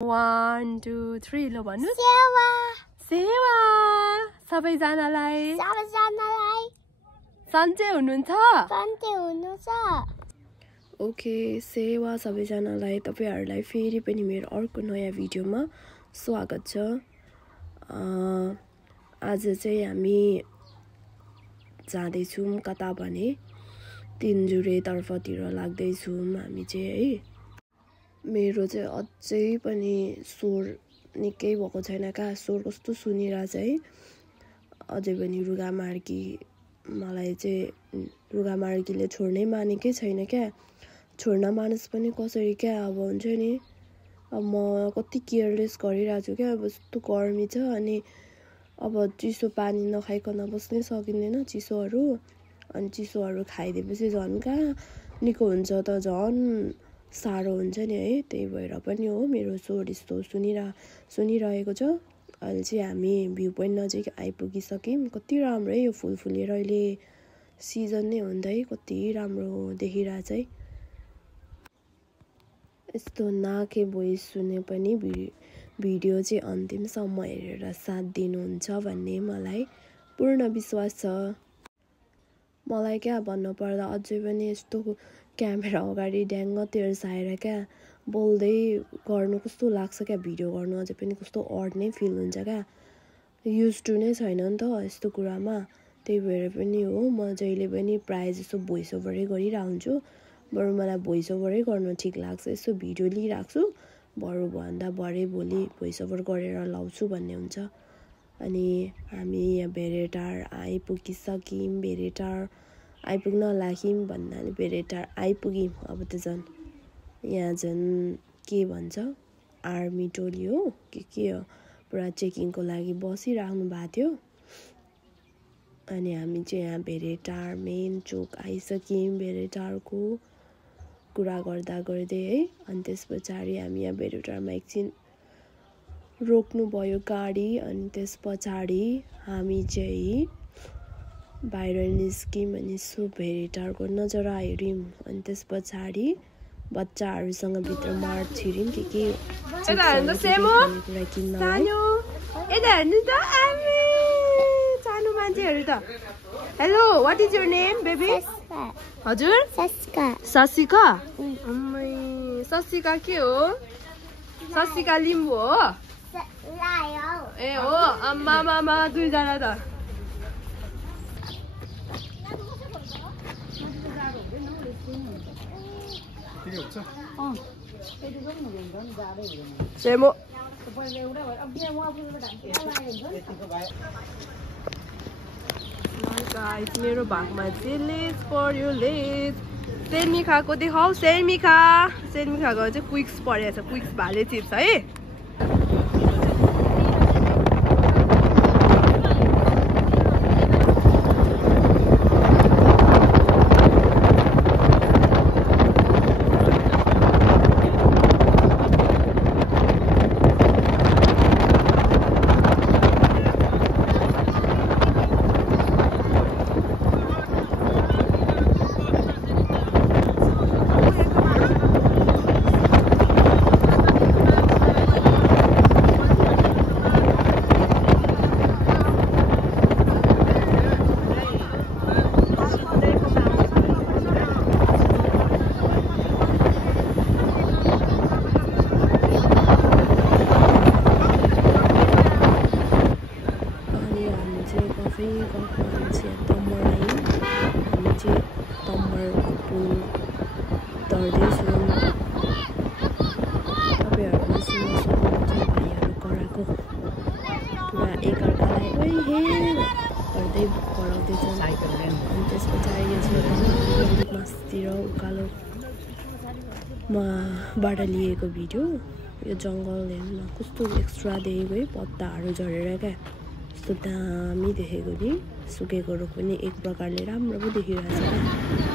1 2 3 ल भन्नु सेवा सबैजनालाई सन्चै हुनुहुन्छ ओके सेवा सबैजनालाई तपाईहरुलाई फेरि पनि मेरो अर्को नयाँ भिडियोमा स्वागत छ आज चाहिँ हामी जाँदै छौं कता भने तिनजुरे तर्फतिर लाग्दै छौं हामी चाहिँ है मेरो चाहिँ अझै पनि स्वर निकै भएको छैन का स्वर कस्तो सुनिरहेछ है अझै पनि रुगामार्गी मलाई चाहिँ रुगामार्गीले छोड्नै मानेकै छैन क्या छोड्न मानस पनि कसरी क्या अब हुन्छ नि अब म कति केयरलेस गरिरहेको छु क्या अब यस्तो गर्मी छ अनि अब चिसो पानी नखाइकन बस्नै सकिँदैन चिसोहरु अनि चिसोहरु खाइदिएपछि झन् कहाँ निको हुन्छ त झन् सारो हुन्छ नि है त्यही भएर पनि हो मेरो स्वर यस्तो सुनिरहेको छ अहिले चाहिँ हामी भ्यू पोइन्ट नजिक आइपुगिसक्यौं कति राम्रो है यो फुल फुलेर अहिले सिजन नै हुन्छ है कति राम्रो देखिरहेछ है यस्तो नाके भोइस सुने पनि भिडियो चाहिँ अन्तिमसम्म हेरेर साथ दिनुहुन्छ भन्ने मलाई पूर्ण विश्वास छ मलाई क्या भन्नु पर्दा अझै पनि यस्तो क्यामेरा अगाडि ड्याङ्ग तेर्साएर क्या बोल्दै गर्नु कस्तो लाग्छ क्या भिडियो गर्नु अझै पनि कस्तो अड नै फिल हुन्छ क्या युज टु नै छैन नि त यस्तो कुरामा त्यही भएर पनि हो म जहिले पनि प्राय जस्तो भोइस ओभरै गरिरहन्छु बरु मलाई भोइस ओभरै गर्न ठीक लाग्छ यसो भिडियो लिइराख्छु बरु भन्दा भरे भोलि भोइस ओभर गरेर लाउँछु भन्ने हुन्छ अनि हामी यहाँ भेरेटार आइपुगिसक्यौं भेरेटार आइपुग्न लाग्यौं भन्नाले भेरेटार आइपुग्यौं अब त झन् यहाँ झन् के भन्छ आर्मी टोली हो के हो पुरा चेकिङको लागि बसिराख्नु भएको थियो अनि हामी चाहिँ यहाँ भेरेटार मेन चोक आइसक्यौं भेरेटारको कुरा गर्दा गर्दै है अनि त्यसपछि हामी यहाँ भेरेटारमा एकछिन रोक्नु भयो गाडी अनि त्यसपछि हामी चाहिँ बाहिर निस्क्यौं अनि सो भेरेटारको नजारा हेर्यौं अनि त्यसपछि बच्चाहरुसँग भित्र मार छिर्यौं के यता हेर्नु सेमो सानो यता हेर्नु त आमे सानो मान्छेहरु त hello what is your name baby हजुर ससिका अम्मै ससिका के हो ससिका लिम्बू हो ए हो अम्मा मामा दुई जना त सेमो गाइस मेरो भागमा चाहिँ लेस पर्यो लेस सेर्मिखाको देखाऊ सेर्मिखाको चाहिँ क्विक्स परेछ क्विक्स भाले चिप्स है बाट लिएको भिडियो यो जंगल हेर्नु कस्तो एक्स्ट्रा देखेको है पत्ताहरु झरेर क्या कस्तो दामी देखेको नि सुकेको रुख पनि एक प्रकारले राम्रो पो देखिरहेछ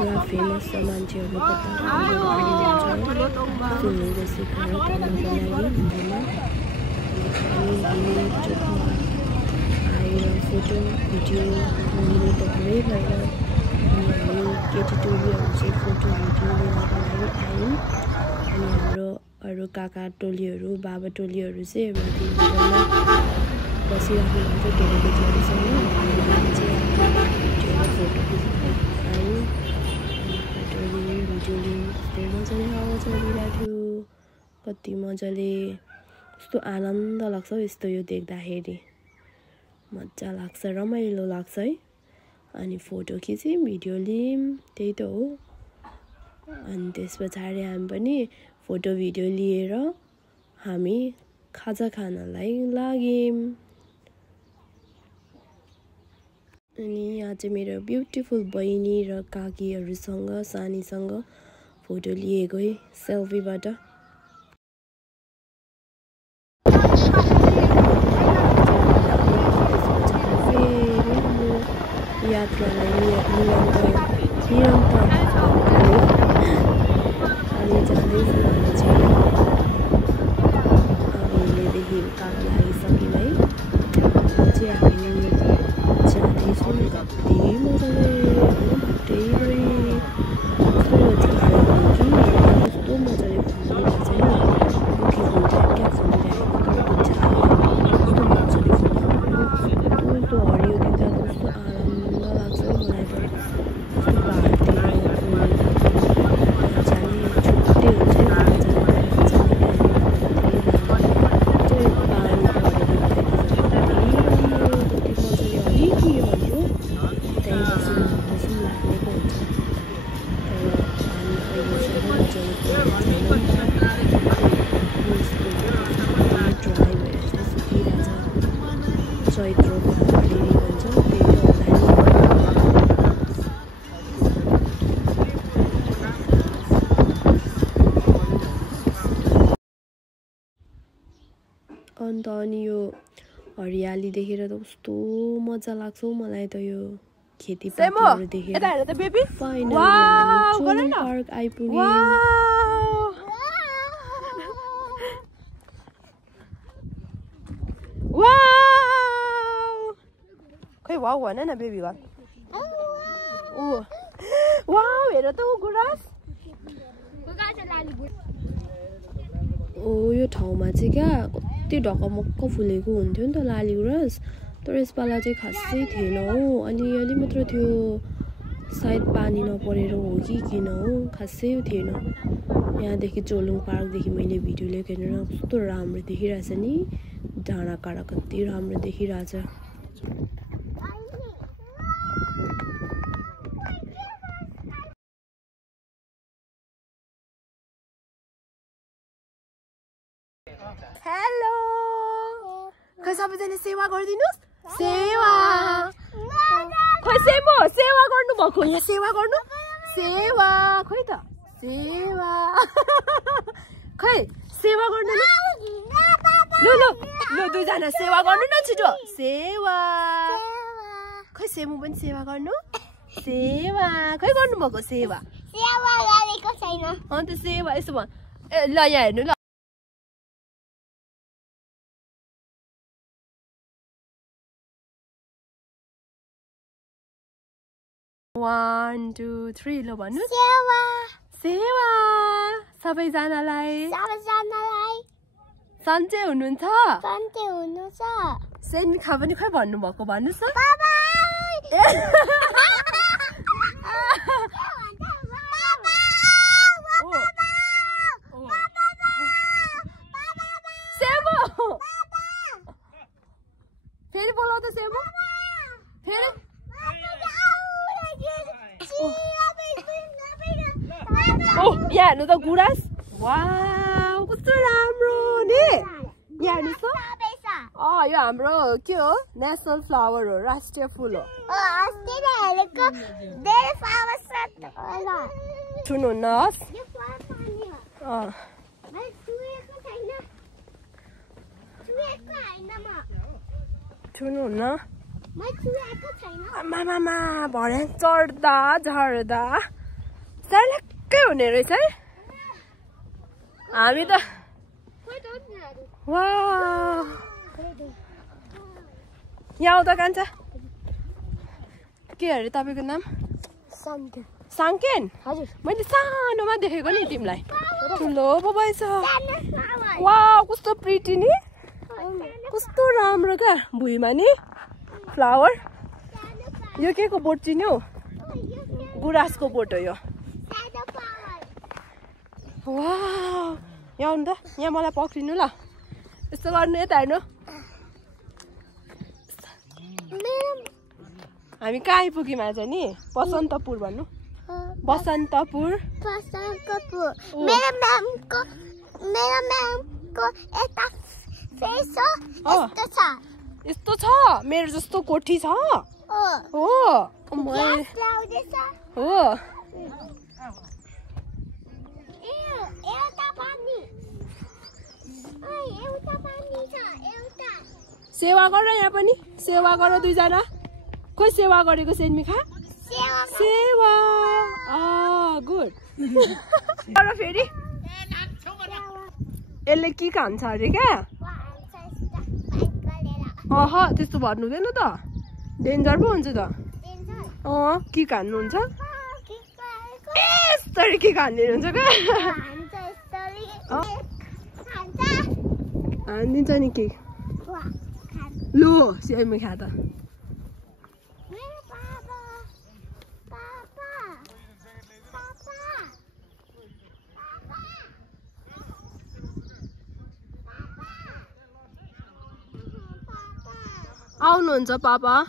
पुरा फेमस छ मान्छेहरु कता सुनेको सिकाएर गर्नको लागि आएर फोटो भिडियो लिनु त पुरै भएन अनि हामी केटी टोलीहरु चाहिँ फोटो भिडियो लिनको लागि आयौं अनि हाम्रो अरु काका टोलीहरु बाबा टोलीहरु चाहिँ माथि बसिराख्नु हुन्छ केटाकेटीहरुसँग हामी चाहिँ फोटो खिच्न आयौं फोटो लियौं भिडियो लियौं त्यस्तै मजाले हावा चलिरहेको थियो कति मजाले कस्तो आनन्द लाग्छ यस्तो यो देख्दाखेरि मजा लाग्छ रमाइलो लाग्छ है अनि फोटो खिच्यौं भिडियो लियौं त्यही त हो अनि त्यसपछि हामी पनि फोटो भिडियो लिएर हामी खाजा खानलाई लाग्यौं अनि यहाँ चाहिँ मेरो ब्युटिफुल बहिनी र काकीहरुसँग सानीसँग फोटो लिएको है सेल्फीबाट यात्रालाई निरन्तर अनि जाँदैछ चाहिँ हामीलेदेखि काका लागिसक्यौँ है चाहिँ हामी जाँदैछौँ कति मजाले भट्टैभरि कस्तो मजाले फुलिरहेको छ नि बुके फुल क्या फुलिरहेको कस्तो मजाले फुलेको हरियो देख्दा कस्तो आनन्द लाग्छ मलाई त कस्तो पाहाडतिर जाने छुट्टै हुन्छ अन्त अनि यो हरियाली देखेर त कस्तो मजा लाग्छ मलाई त यो खेतीपातीहरु देखेर फाइनली पार्क आइपुग्यौं खै वाउ भन न बेबी वाउ वाउ हेर त गुरास ओ यो ठाउँमा चाहिँ क्या कति ढकमक्क फुलेको हुन्थ्यो नि त लाली गुराँस तर यसपाला चाहिँ खासै थिएन हो अलि मात्र थियो सायद पानी नपरेर हो कि किन हो खासै थिएन यहाँदेखि चोलुङ पार्कदेखि मैले भिडियो लिएको हेरेर कस्तो राम्रो देखिरहेछ नि डाँडाकाँडा कति राम्रो देखिरहेछ हेलो खै सबैजना सेवा गरिदिनुस् सेवा खै सेवा गर्नु भएको यहाँ सेवा गर्नु सेवा खै त सेवा खै सेवा गर्नु ल दुईजना सेवा गर्नु न छिटो सेवा खै सेमु पनि सेवा गर्नु सेवा खै गर्नु भएको सेवा गरेको छैन अन्त सेवा यसो भन ए ल यहाँ हेर्नु ल 1 2 3 ल भन्नु सेवा सबैजनालाई सन्चै हुनुहुन्छ सेन्मिखा पनि खै भन्नु भएको भन्नुस् न फेरि बोलाउ त सेमो फेरि यहाँ हेर्नु त गुराँस वाउ कस्तो राम्रो नि यहाँ हेर्नु त यो हाम्रो के हो नेसनल फ्लावर हो राष्ट्रिय फुल हो छुनुहुन्न छुनुहुन्न मामा भरे चढ्दा झर्दा सर्लक्कै हुने रहेछ है हामी त वाह यहाँ आउँदा कान्छा के अरे तपाईँको नाम साङ्केन हजुर मैले सानोमा देखेको नि तिमीलाई ठुलो पो भएछ वाह कस्तो प्रिटी नि कस्तो राम्रो क्या भुइँमा नि फ्लावर यो के को बोट चिन्यौ गुराँसको बोट हो यो वाह यहाँ आउनु त यहाँ मलाई पक्रिनु ल यस्तो गर्नु यता हेर्नु हामी कहाँ आइपुग्यौँ आज नि बसन्तपुर भन्नु बसन्तपुर मेरो म्यामको यता फेस यस्तो छ यस्तो छ मेरो जस्तो कोठी छ हो हो सेवा गर यहाँ पनि सेवा गर दुईजना कोही सेवा गरेको सेन्मिखा सेवा गुड तर फेरि यसले के खान्छ अरे क्या अह त्यस्तो भन्नु हुँदैन त डेन्जर पो हुन्छ त के खानुहुन्छ यस्तरी के खाने हुन्छ क्या हानिदिन्छ नि के लु सेमी खा त आउनुहुन्छ पापा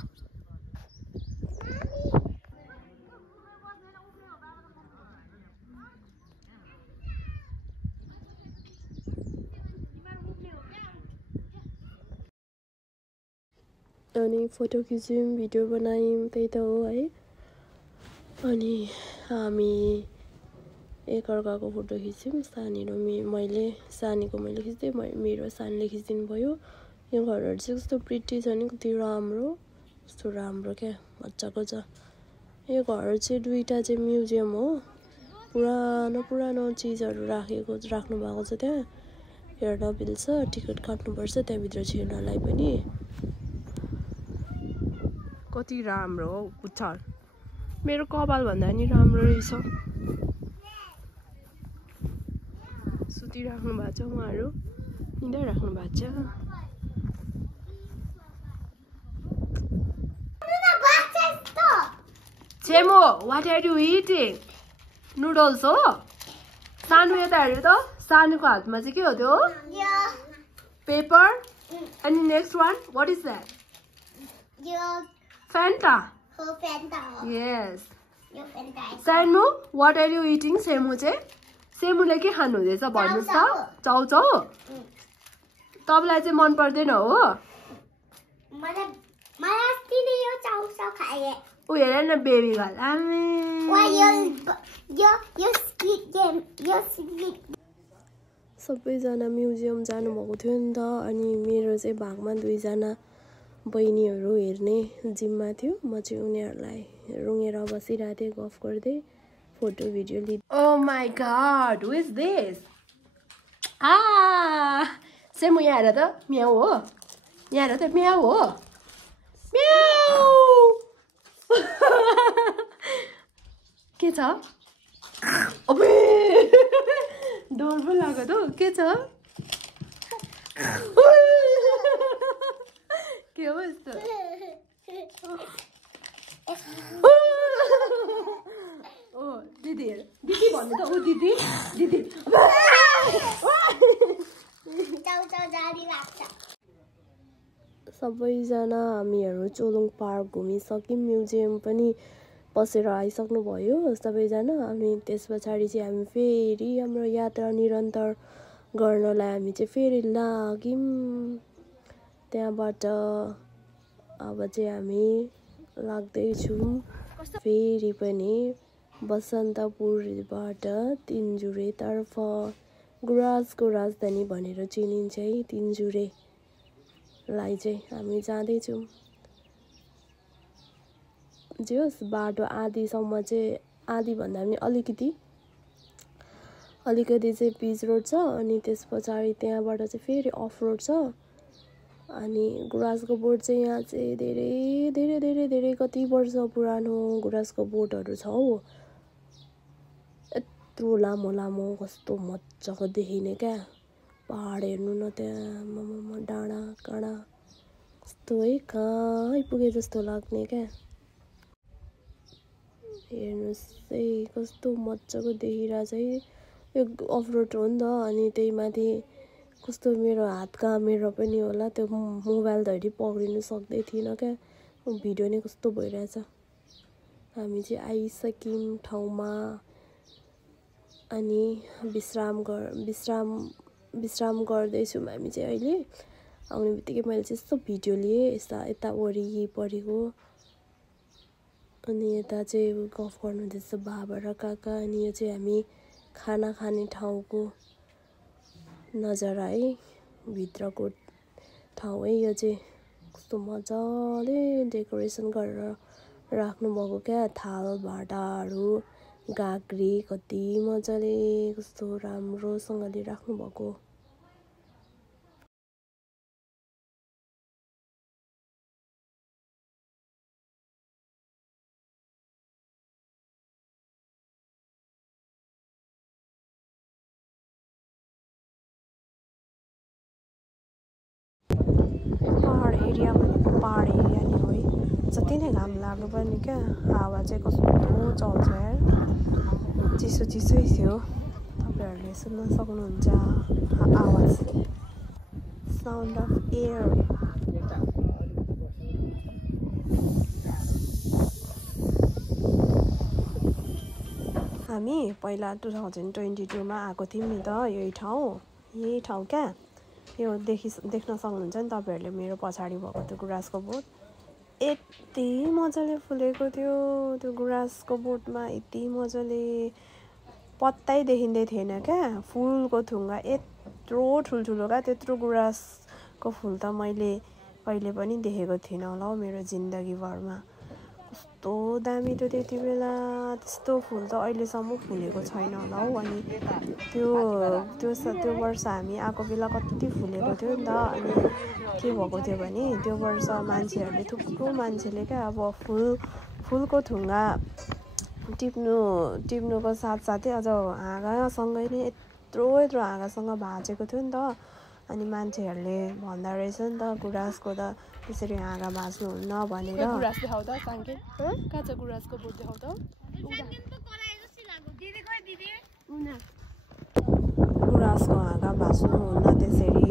अनि फोटो खिच्यौँ भिडियो बनायौँ त्यही त हो है अनि हामी एकअर्काको फोटो खिच्यौँ सानीको मैले खिच्दै मेरो सानीले खिचिदिनु भयो यो घरहरू चाहिँ कस्तो प्रिटी छ नि कति राम्रो कस्तो राम्रो क्या मजाको छ यो घर चाहिँ दुईटा चाहिँ म्युजियम हो पुरानो चिजहरू राख्नु भएको छ त्यहाँ हेर्न मिल्छ टिकट काट्नुपर्छ त्यहाँभित्र छिर्नलाई पनि कति राम्रो हो पुच्छर मेरो कपाल भन्दा नि राम्रो रहेछ सुतिराख्नु भएको छ उहाँहरू हिँडाइराख्नु भएको छ Chemo, what are you eating? Noodles हो सानो यता हेर्नु त सानोको हातमा चाहिँ के हो त्यो पेपर अनि next one what is that Fanta yes Samu what are you eating सेमु चाहिँ सेमुले के खानु हुँदैछ भन्नुस् त चाउचाउ तपाईलाई चाहिँ मन पर्दैन हो मलाई अस्तिले यो चाउचाउ खाए ओ हेर न बेबी गर्ल सबैजना म्युजियम जानुभएको थियो नि त अनि मेरो चाहिँ भागमा दुईजना बहिनीहरू हेर्ने जिम्मा थियो म चाहिँ उनीहरूलाई रुँगेर बसिरहेको थिएँ गफ गर्दै फोटो भिडियो लिँदै oh my God who is this सेमु यहाँ हेर त म्याउ हो यहाँ हेर त म्याउ हो म्याउ के छ अबे डर पो लाग्यो त के छ के हो यस्तो ओ दिदी दिदी भन्नु त ओ दिदी दिदी सबैजना हामीहरू चोलुङ पार्क घुमिसक्यौँ म्युजियम पनि बसेर आइसक्नुभयो सबैजना अनि त्यस पछाडि चाहिँ हामी फेरि हाम्रो यात्रा निरन्तर गर्नलाई हामी चाहिँ फेरि लाग्यौँ त्यहाँबाट अब चाहिँ हामी लाग्दैछौँ फेरि पनि बसन्तपुरबाट तिनजुरेतर्फ गुराँसको राजधानी भनेर चिनिन्छ है तिनजुरेलाई चाहिँ हामी जाँदैछौँ जे होस् बाटो आधीसम्म चाहिँ आधी भन्दा पनि अलिकति चाहिँ पिच रोड छ अनि त्यस पछाडि त्यहाँबाट चाहिँ फेरि अफ रोड छ। अनि गुराँसको बोट चाहिँ यहाँ चाहिँ धेरै धेरै धेरै धेरै कति वर्ष पुरानो गुराँसको बोटहरू छ हो। यत्रो लामो लामो कस्तो मजाको देखिने क्या पहाड हेर्नु न त्यहाँ डाँडा काँडा कस्तो है कहाँ आइपुगे जस्तो लाग्ने क्या। हेर्नुहोस् है कस्तो मजाको देखिरहेछ है। यो अफ रोड हो नि त अनि त्यही माथि कस्तो मेरो हात कामेर पनि होला त्यो मोबाइल धरि पक्रिनु सक्दै थिइनँ क्या। भिडियो नै कस्तो भइरहेछ। हामी चाहिँ आइसक्यौँ ठाउँमा अनि विश्राम गर्दैछौँ हामी चाहिँ अहिले। आउने बित्तिकै मैले चाहिँ यस्तो भिडियो लिएँ यता वरिपरिको। अनि यता चाहिँ गफ गर्नुहुँदैछ बाबा र काका। अनि यो चाहिँ हामी खाना खाने ठाउँको नजारा है भित्रको ठाउँ है। यो चाहिँ कस्तो मजाले डेकोरेसन गरेर राख्नुभएको क्या थाल भाँडाहरू गाग्री कति मजाले कस्तो राम्रोसँगले राख्नुभएको। पहाड एरिया नि हो है जति नै घाम लाग्नु पनि क्या हावा चाहिँ कस्तो चल्छ यार। चिसो चिसै थियो तपाईँहरूले सुन्न सक्नुहुन्छ आवाज साउन्ड अफ एयर। हामी पहिला 2022 मा आएको थियौँ नि त यही ठाउँ क्या। यो देख्न सक्नुहुन्छ नि तपाईँहरूले मेरो पछाडि भएको त्यो गुराँसको बोट यति मजाले फुलेको थियो। त्यो गुराँसको बोटमा यति मजाले पत्तै देखिँदै थिएन क्या। फुलको थुङ्गा यत्रो ठुल्ठुलो क्या। त्यत्रो गुराँसको फुल त मैले कहिले पनि देखेको थिइनँ होला हौ मेरो जिन्दगीभरमा। कस्तो दामी थियो त्यति बेला। त्यस्तो फुल त अहिलेसम्म फुलेको छैन होला हौ। अनि त्यो वर्ष हामी आएको बेला कति फुलेको थियो नि त। अनि के भएको थियो भने त्यो वर्ष थुप्रो मान्छेले क्या अब फुलको थुङ्गा टिप्नुको साथसाथै अझ हाँगासँगै नै यत्रो हाँगासँग भाँचेको थियो नि त। अनि मान्छेहरूले भन्दा रहेछ नि त गुराँसको त त्यसरी हाँगा भाँच्नु हुन्न भनेर। गुराँसको हाँगा भाँच्नु हुन्न त्यसरी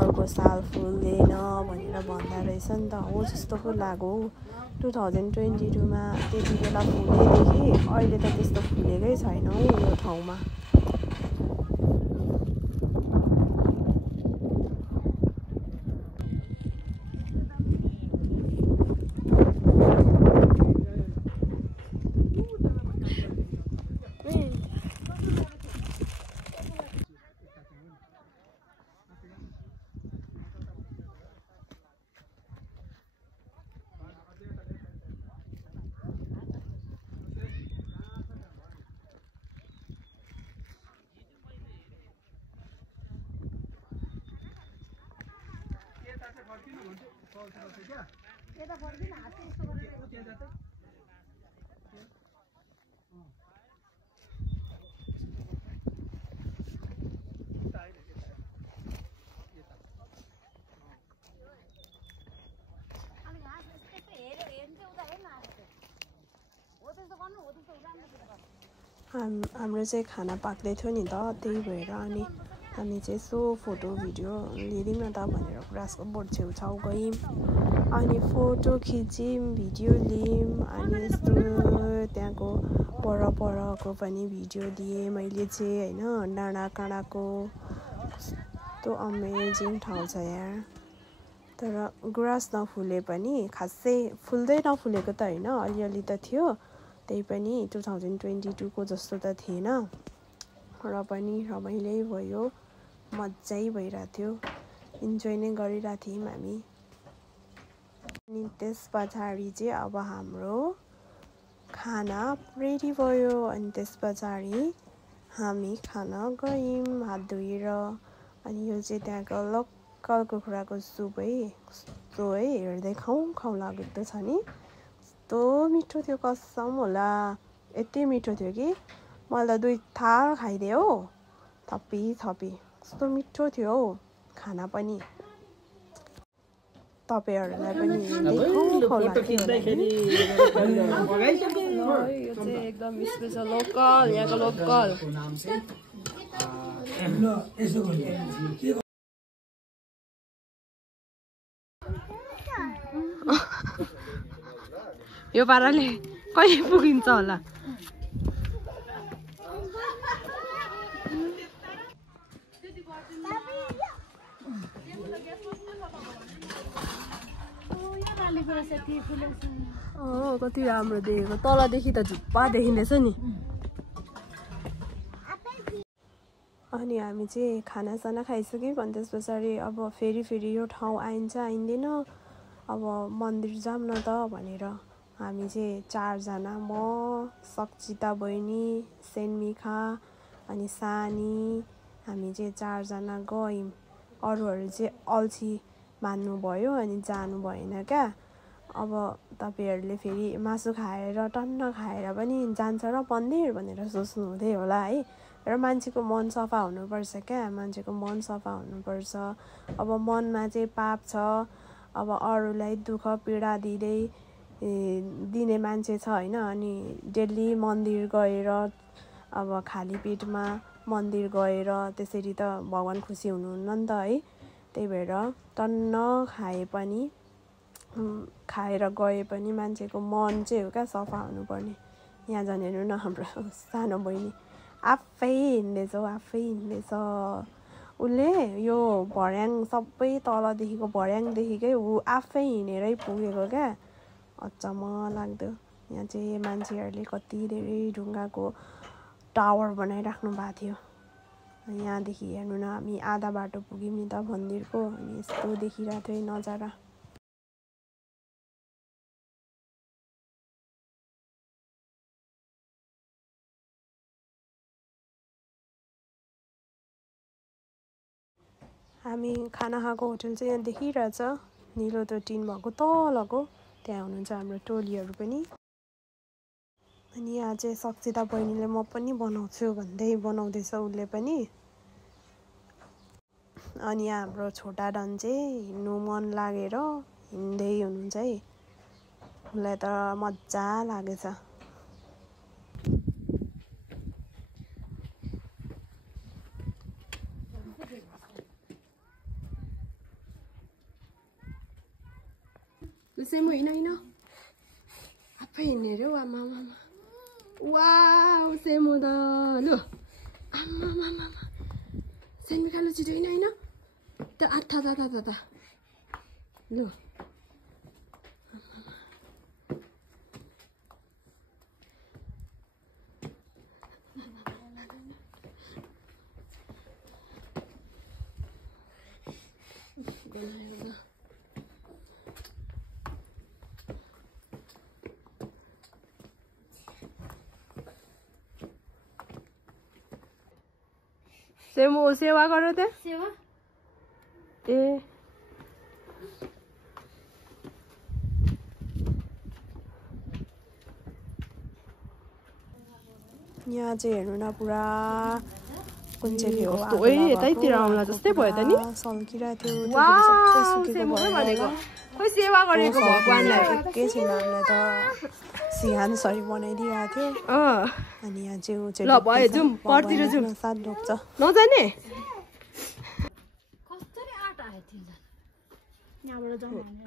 अर्को साल फुल्दैन भनेर भन्दा रहेछ नि त। हो जस्तो पो लाग्यो 2022 मा त्यति बेला फुलेदेखि अहिले त त्यस्तो फुलेकै छैन हौ यो ठाउँमा। हाम्रो चाहिँ खाना पाक्दै थियो नि त त्यही भएर अनि हामी चाहिँ यसो फोटो भिडियो लिदिउँ न त भनेर गुराँसको बोट छेउछाउ गयौँ। अनि फोटो खिच्यौँ भिडियो लियौँ। अनि यस्तो त्यहाँको परको पनि भिडियो दिएँ मैले चाहिँ होइन। डाँडा काँडाको कस्तो अमेजिङ ठाउँ छ यार। तर गुराँस नफुले पनि खासै फुल्दै नफुलेको त होइन अलिअलि त थियो। त्यही पनि 2022 को जस्तो त थिएन र पनि रमाइलै भयो मजै भइरहेको थियो। इन्जोय नै गरिरहेको थियौँ हामी। अनि त्यस पछाडि चाहिँ अब हाम्रो खाना रेडी भयो अनि त्यस पछाडि हामी खान गयौँ हात धोएर। अनि यो चाहिँ त्यहाँको लोकल कुखुराको सुप है। कस्तो है हेर्दै खाउँ खाउँ लागेको छ नि। कस्तो मिठो थियो कसम होला। यति मिठो थियो कि मैले 2 थाल खाइदिएँ हो थपी। कस्तो मिठो थियो हौ खाना पनि। तपाईहरुलाई पनि यो चाहिँ एकदम स्पेशल लोकल यहाँको लोकल। यो पाराले कहिले पुगिन्छ होला। कति राम्रो देखेको तलदेखि त झुप्पा देखिँदैछ नि। अनि हामी चाहिँ खानासाना खाइसक्यौँ। अनि त्यस पछाडि अब फेरि यो ठाउँ आइन्छ आइँदैन अब मन्दिर जाऊँ न त भनेर हामी चाहिँ 4 जना म सक्षिता बहिनी सेनमिखा अनि सानी हामी चाहिँ 4 जना गयौँ। अरूहरू चाहिँ अल्छी मान्नु भयो अनि जानु भएन क्या। अब तपाईहरुले फेरि मासु खाएर टन्न खाएर पनि जान्छ र मन्दिर भनेर सोच्नु हुँदै होला है। र मान्छेको मन सफा हुनुपर्छ क्या। मान्छेको मन सफा हुनुपर्छ। अब मनमा चाहिँ पाप छ अब अरूलाई दुःख पीडा दिने मान्छे छ हैन। अनि डेली मन्दिर गएर अब खाली पेटमा मन्दिर गएर त्यसरी त भगवान खुसी हुनुहुन्न नि त है। त्यही भएर टन्न खाएर गए पनि मान्छेको मन चाहिँ हो क्या सफा हुनुपर्ने। यहाँ झन् हेर्नु न हाम्रो सानो बहिनी आफै हिँड्दैछ उसले यो भर्याङ सबै तलदेखिको भर्याङदेखिकै ऊ आफै हिँडेरै पुगेको क्या। अचम्म लाग्दो। यहाँ चाहिँ मान्छेहरूले कति धेरै ढुङ्गाको टावर बनाइराख्नु भएको थियो। यहाँदेखि हेर्नु न हामी आधा बाटो पुग्यौँ नि त मन्दिरको। अनि यस्तो देखिरहेको थियो नजारा। हामी खाना खाएको होटल चाहिँ यहाँ देखिरहेछ निलो त्यो टिन भएको तलको त्यहाँ हुनुहुन्छ हाम्रो टोलीहरू पनि। अनि यहाँ चाहिँ सक्षिता बहिनीले म पनि बनाउँछु भन्दै बनाउँदैछ उसले पनि। अनि यहाँ हाम्रो छोटा डन चाहिँ हिँड्नु मन लागेर हिँड्दै हुनुहुन्छ है। उसलाई त मजा लागेछ। सेमो हिँड आफै हिँड्ने रे आमा वाउ सेमो त लु आमा सेनमिखा लु छिटो हिँड त आथा लु सेमो सेवा गर त सेवा ए यहाँ चाहिँ हेर्नु न पुरा कुन चाहिँ थियो यतैतिर आउला जस्तै भयो त नि सल्किरहेको थियो सबै सुकेको भनेको खोइ सेवा गरेको भगवानलाई के छैन हामीलाई त सिहान सरी बनाइदिरहेको थियो। अनि यहाँ चाहिँ उ चाहिँ ल भयो जाउँ परतिर जाउँ साथ ढोक्छ नजाने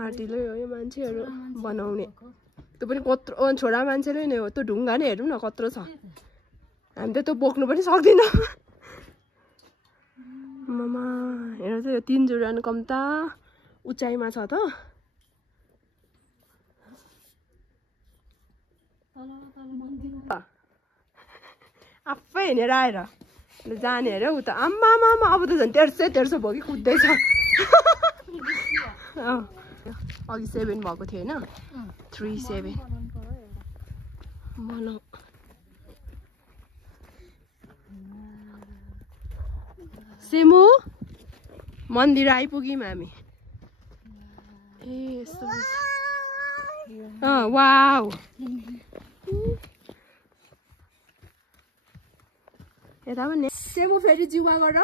आर्टिलै हो यो मान्छेहरू बनाउने त्यो पनि कत्रो छोरा मान्छेले नै हो। त्यो ढुङ्गा नै हेरौँ न कत्रो छ। हामी त त्यो बोक्नु पनि सक्दैन। मामा हेर चाहिँ यो 3 जुरान कम्ता उचाइमा छ त। आफै हिँडेर आएर जाने अरे उ त आम्मा अब त झन् 150 भयो कि कुद्दैछ। अघि 7 भएको थियो होइन 37 बनाऊ सेमु मन्दिर आइपुग्यौँ हामी ए यस्तो वाउ यता पनि सेमु फेरि जिउवा गर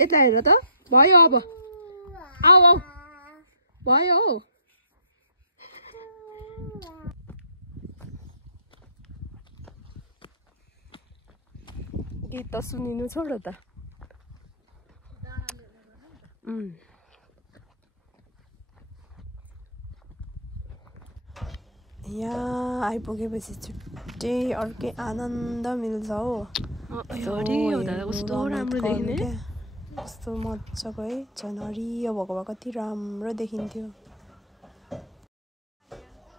यता हेर त भयो अब आऊ आऊ भयो गीत त सुनिनु छोड त यहाँ आइपुगेपछि छुट्टै अर्कै आनन्द मिल्छ हो कस्तो राम्रो देखिने कस्तो मजाको है झन् हरियो भएको भए कति राम्रो देखिन्थ्यो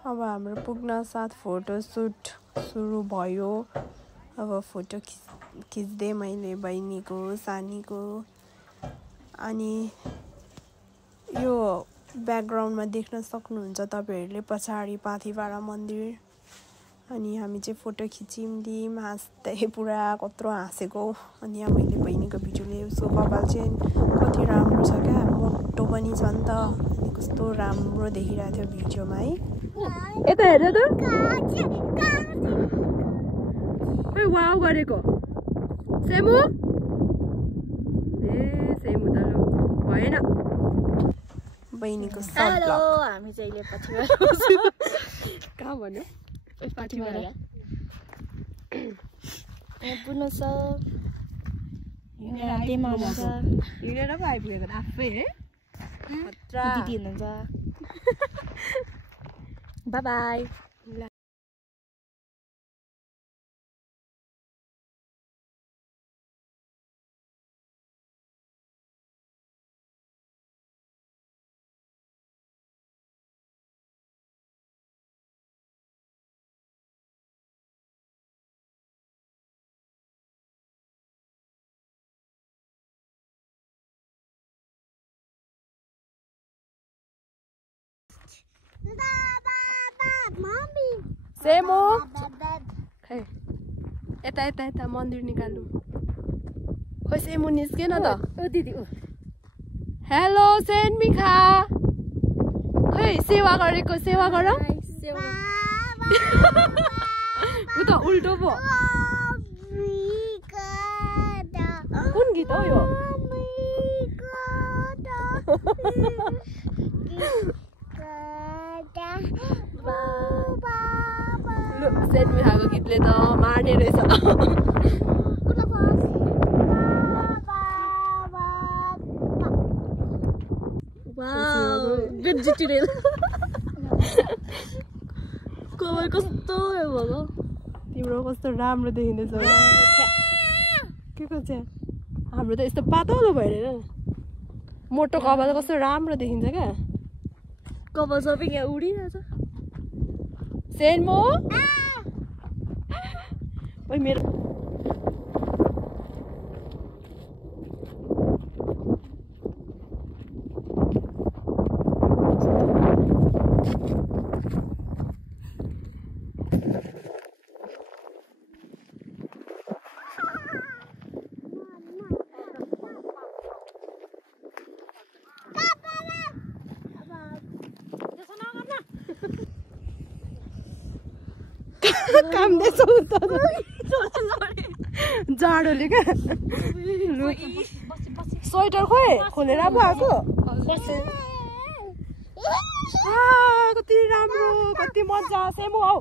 अब हाम्रो पुग्न साथ फोटोसुट सुरु भयो अब फोटो खिच्दै मैले बहिनीको सानीको अनि यो ब्याकग्राउन्डमा देख्न सक्नुहुन्छ तपाईहरुले पछाडि पाथिपाडा मन्दिर अनि हामी चाहिँ फोटो खिच्यौं हाँस्दै पुरा कत्रो हाँसेको अनि यहाँ मैले बहिनीको भिडियोले उसको कपाल चाहिँ कति राम्रो छ क्या मोटो पनि छ नि त अनि कस्तो राम्रो देखिरहेको थियो भिडियोमा है यता हेर त ओइ वाउ गरेको सेमु ए सेमु त ल भएन बहिनीको हेलो हामी चाहिँ अहिले पछि कहाँ भन्यो पाठीबाट पुग्नु छ हिँडेर मामा छ हिँडेर पो आइपुगेको आफै है दिदी हुनुहुन्छ बाइ बाइ सेमु खै यता यता यता मन्दिर निकाल्नु खोइ सेमु निस्केन त ओ दिदी ओ हेलो सेनमिखा खै सेवा गरेको सेवा गर उ त उल्टो पो कुन गीत हो यो सेनमिखाको गीतले त मार्ने रहेछ कपाल कस्तो भयो तिम्रो कस्तो राम्रो देखिँदैछ के को चाहिँ हाम्रो त यस्तो पातलो भएर मोटो कपाल कस्तो राम्रो देखिन्छ क्या कपाल सबै यहाँ उडिरहेछ सेनमो ओइ मेरो काम देख्छौ त जाडोले क्या स्वेटर खोइ खोलेर पो आएको कति राम्रो कति मजा सेमु आऊ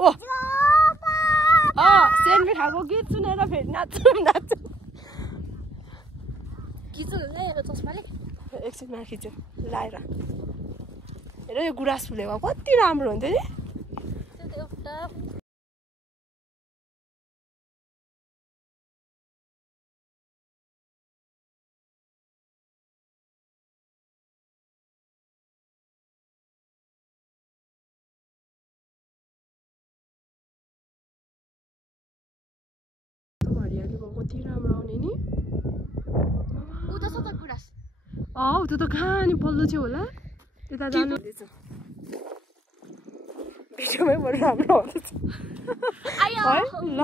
ओ सेनमिखाको गीत सुनेर फेरि नाच्छु चस्माले एकछिन नखिच्यो लाएर हेर यो गुराँस फुलेको कति राम्रो हुन्थ्यो नि हरियाली भएको कति राम्रो आउने नि उता छ त गुराँस त्यो त कहाँ नि पल्लो चाहिँ होला त्यता जानु भिडियोमै बरु राम्रो आउँदैछ है ल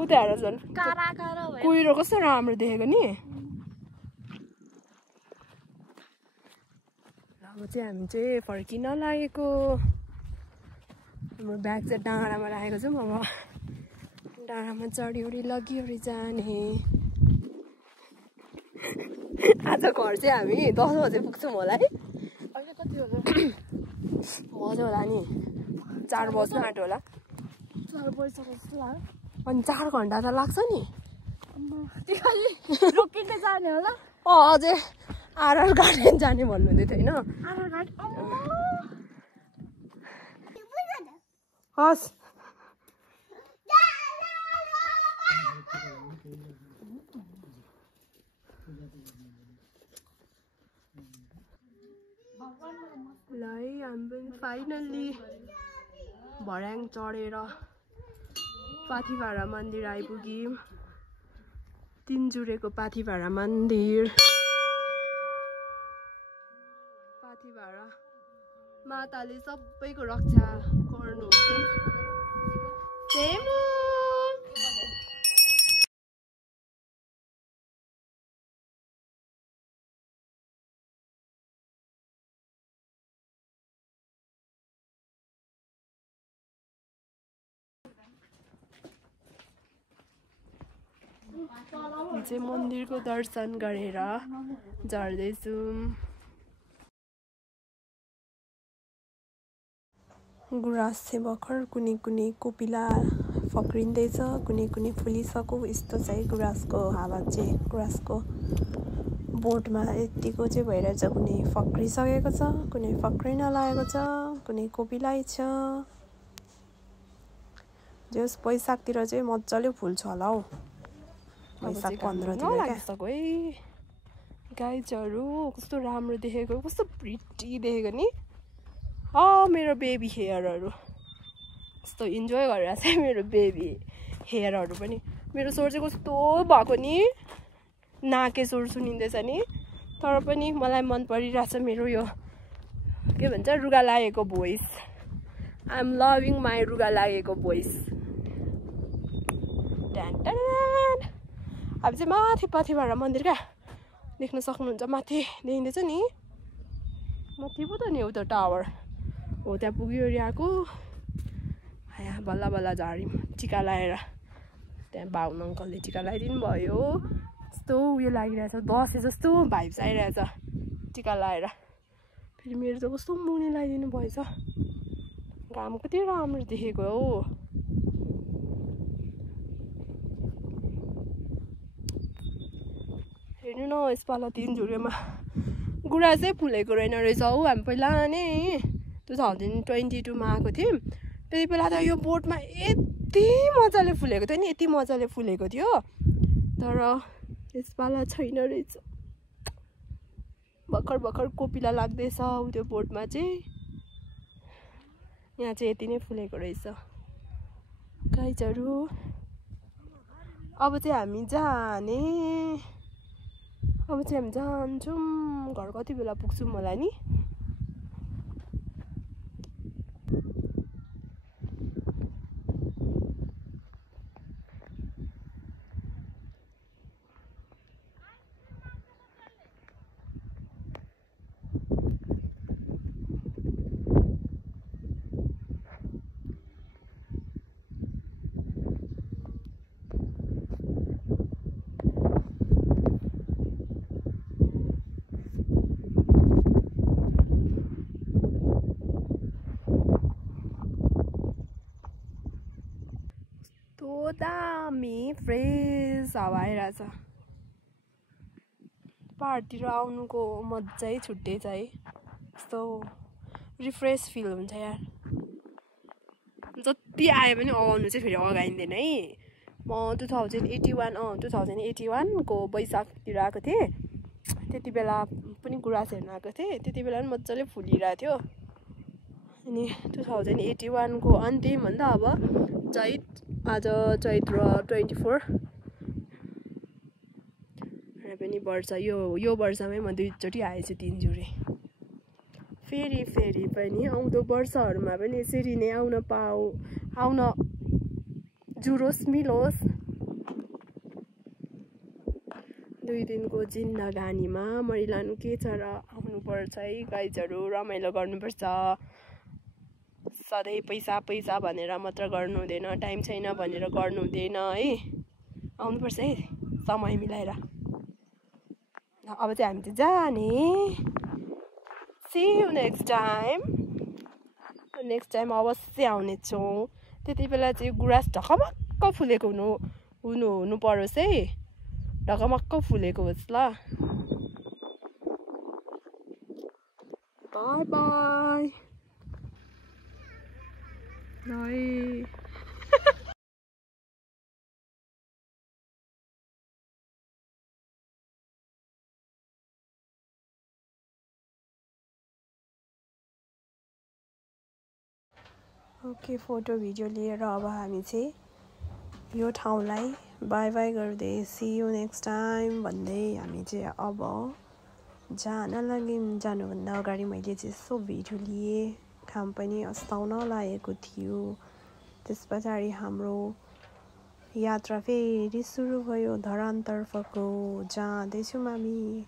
उता हेर झन् कुहिरो कस्तो राम्रो देखेको नि अब चाहिँ हामी चाहिँ फर्किन लागेको हाम्रो ब्याग चाहिँ डाँडामा राखेको छौँ अब डाँडामा चढिओरी लगिओरी जाने आज घर चाहिँ हामी 10 बजे पुग्छौँ होला है अहिले कति होला बज्यो होला नि 4 बज्नु आँट्यो होला 4 बजिसक्यो जस्तो लाग्यो अनि 4 घन्टा त लाग्छ नि रोकिँदै जाने होला अझै आरआर गार्डन जाने भन्नुहुँदै थियो होइन हस् ल है हामी पनि फाइनल्ली भर्याङ चढेर पाथिभाडा मन्दिर आइपुग्यौँ तिनजुरेको पाथिभाडा मन्दिर पाथिभाडा माताले सबैको रक्षा गर्नुहुन्छ चाहिँ मन्दिरको दर्शन गरेर झर्दैछौँ गुराँस चाहिँ भर्खर कुनै कोपिला फक्रिँदैछ कुनै फुलिसक्यो यस्तो चाहिँ गुराँसको हावा चाहिँ गुराँसको बोटमा यतिको चाहिँ भइरहेछ कुनै फक्रिसकेको छ कुनै फक्रिन लागेको छ कुनै कोपिलै छ जस वैशाखतिर चाहिँ मजाले फुल्छ होला हौ वैशाख 15 तिर है गाइजहरू कस्तो राम्रो देखेको कस्तो प्रिटी देखेको नि मेरो बेबी हेयरहरू कस्तो इन्जोय गरिरहेको छ मेरो बेबी हेयरहरू पनि मेरो स्वर चाहिँ कस्तो भएको नि नाके स्वर सुनिँदैछ नि तर पनि मलाई मन परिरहेछ मेरो यो के भन्छ रुगा लागेको voice I am loving my रुगा लागेको भोइस अब चाहिँ माथि पाथिभाडा मन्दिर क्या देख्न सक्नुहुन्छ माथि देखिँदैछ नि माथि पो त नि एउटा टावर हो त्यहाँ पुग्यो आएको बल्ल बल्ल झऱ्यौँ टिका लगाएर त्यहाँ बाहुन अङ्कलले टिका लगाइदिनु भयो यस्तो उयो लागिरहेछ दसैँ जस्तो भाइब्स आइरहेछ टिका लगाएर फेरि मेरो त कस्तो मुनि लगाइदिनु भएछ घाम कति राम्रो देखेको हो हेर्नु न यसपालि तिनजुरेमा गुराँसै फुलेको रहेन रहेछ हौ हामी पहिला नै 2022 मा आएको थियौँ त्यति बेला त यो बोटमा यति मजाले फुलेको थियो नि यति मजाले फुलेको थियो तर यसपालि छैन रहेछ भर्खर कोपिला लाग्दैछ त्यो बोटमा चाहिँ यहाँ चाहिँ यति नै फुलेको रहेछ गाइजहरू अब चाहिँ हामी जान्छौँ घर कति बेला पुग्छौँ होला नि दामी फ्रेस हावा आइरहेछ पहाडतिर आउनुको मजै छुट्टै छ है यस्तो रिफ्रेस फिल हुन्छ यार जति आए पनि आउनु चाहिँ फेरि अगाइँदैन है म 2081 को वैशाखतिर आएको थिएँ त्यति बेला पनि गुराँस हेर्न आएको थिएँ त्यति बेला पनि मजाले फुलिरहेको थियो अनि 2081 को अन्तिम भन्दा अब आज चैत्र 24 पनि वर्ष यो वर्षमै म 2 चोटि आएछु तिनजुरे फेरि पनि आउँदो वर्षहरूमा पनि यसरी नै आउन जुरोस् मिलोस्। 2 दिनको जिन्दगानीमा मरिलानु के छ र आउनुपर्छ है गाइजहरू, रमाइलो गर्नुपर्छ। सधैँ पैसा भनेर मात्र गर्नु हुँदैन, टाइम छैन भनेर गर्नु हुँदैन है। आउनुपर्छ है समय मिलाएर। अब चाहिँ हामी चाहिँ जाने। See you next time. Next time अवश्य आउनेछौँ। त्यति बेला चाहिँ गुराँस ढकमक्क फुलेको हुनु परोस् है। ढकमक्क फुलेको होस् ल। By by. By. Okay, photo video लिएर अब हामी चाहिँ यो ठाउँलाई बाई बाई गर्दै सी यू नेक्स्ट टाइम भन्दै हामी चाहिँ अब जान लाग्यौँ। जानुभन्दा अगाडि मैले चाहिँ यसो भिडियो लिएँ, घाम पनि अस्ताउन लागेको थियो। त्यस पछाडि हाम्रो यात्रा फेरि सुरु भयो धरानतर्फको। जाँदैछौँ हामी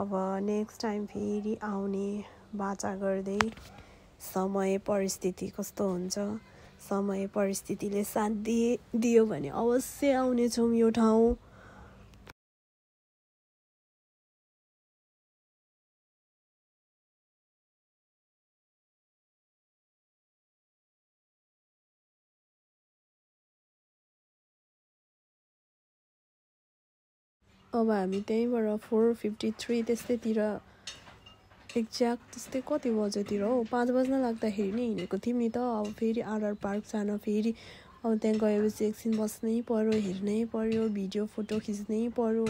अब नेक्स्ट टाइम फेरि आउने बाचा गर्दै। समय परिस्थिति कस्तो हुन्छ, समय परिस्थितिले साथ दियो भने अवश्य आउनेछौँ यो ठाउँ। अब हामी त्यहीँबाट 4:53 त्यस्तैतिर एक्ज्याक्ट त्यस्तै कति बजेतिर हो 5 बज्न लाग्दाखेरि नै हिँडेको थियौँ नि त। अब फेरि आरआर पार्क जान फेरि अब त्यहाँ गएपछि एकछिन बस्नै पर्यो, हेर्नै पर्यो, भिडियो फोटो खिच्नै पर्यो।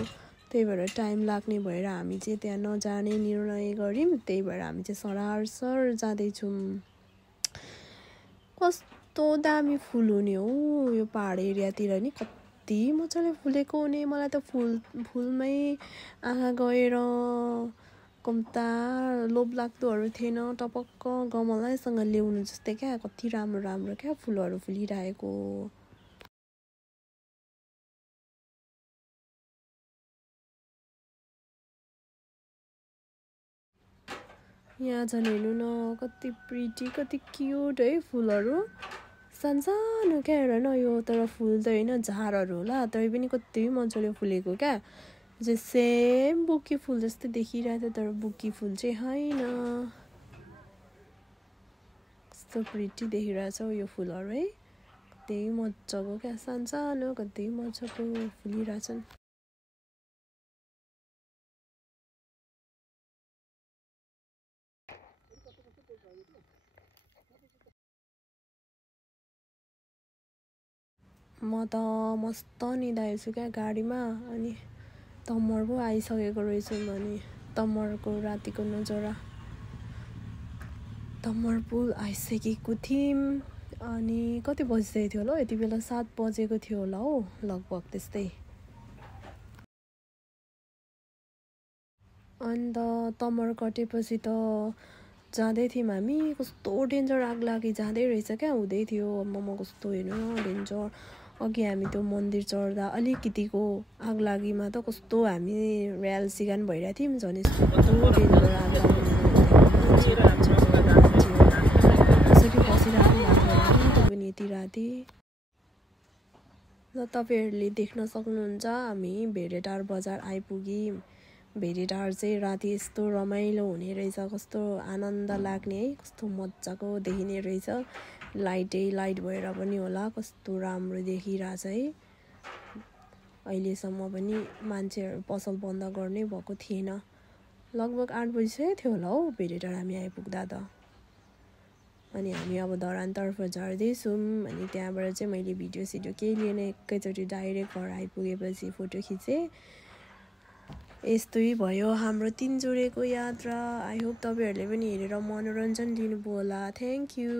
त्यही भएर टाइम लाग्ने भएर हामी चाहिँ त्यहाँ नजाने निर्णय गऱ्यौँ। त्यही भएर हामी चाहिँ सरासर जाँदैछौँ। कस्तो दामी फुल हुने हो यो पहाड एरियातिर नि, कति मजाले फुलेको हुने। मलाई त फुलमै आँखा गएर कम्ता लोभ लाग्दोहरू थिएन। टपक्क गमलासँग ल्याउनु जस्तै क्या, कति राम्रो क्या फुलहरू फुलिरहेको। यहाँ झन् हेर्नु न कति प्रिटी, कति क्युट है फुलहरू। सानो क्या हेर न, यो तर फुल त होइन झारहरू होला, तरै पनि कति मजाले फुलेको क्या। चाहिँ सेम बुकी फुल जस्तै देखिरहेको थियो, तर बुकी फुल चाहिँ होइन। कस्तो प्रिटी देखिरहेछ यो फुलहरू है, कति मजाको क्या, सानो कति मजाको फुलिरहेछन्। म त मस्त निदाएछु क्या गाडीमा। अनि तमर पो आइसकेको रहेछु भने तमरको रातिको नजारा। तमर पुल आइसकेको थियौँ। अनि कति बजिसकेको थियो होला यति बेला, 7 बजेको थियो होला हो लगभग त्यस्तै। अन्त तमर कटेपछि त जाँदै थियौँ हामी। कस्तो डेन्जर आग लागि जाँदै रहेछ क्या, हुँदै थियो। म कस्तो हेर्नु न डेन्जर। अघि हामी त्यो मन्दिर चढ्दा अलिकतिको आग लागिमा त कस्तो हामी र्याल सिगान भइरहेको थियौँ। झन् कस्तो डेन्जर आग लागि बसिरहेको पनि यति राति। र तपाईँहरूले देख्न सक्नुहुन्छ हामी भेडेटार बजार आइपुग्यौँ। भेडेटार चाहिँ राति यस्तो रमाइलो हुने रहेछ, कस्तो आनन्द लाग्ने है, कस्तो मजाको देखिने रहेछ। लाइट भएर पनि होला कस्तो राम्रो देखिरहेछ है। अहिलेसम्म पनि मान्छेहरू पसल बन्द गर्नै भएको थिएन। लगभग 8 बजिसकेको थियो होला हौ भेडेटार हामी आइपुग्दा त। अनि हामी अब धरानतर्फ झर्दैछौँ। अनि त्यहाँबाट चाहिँ मैले भिडियो सिडियो केही लिएन, एकैचोटि डाइरेक्ट घर आइपुगेपछि फोटो खिचेँ। यस्तै भयो हाम्रो 3 जोडेको यात्रा। आई होप तपाईँहरूले पनि हेरेर मनोरञ्जन लिनुभयो होला। Thank you.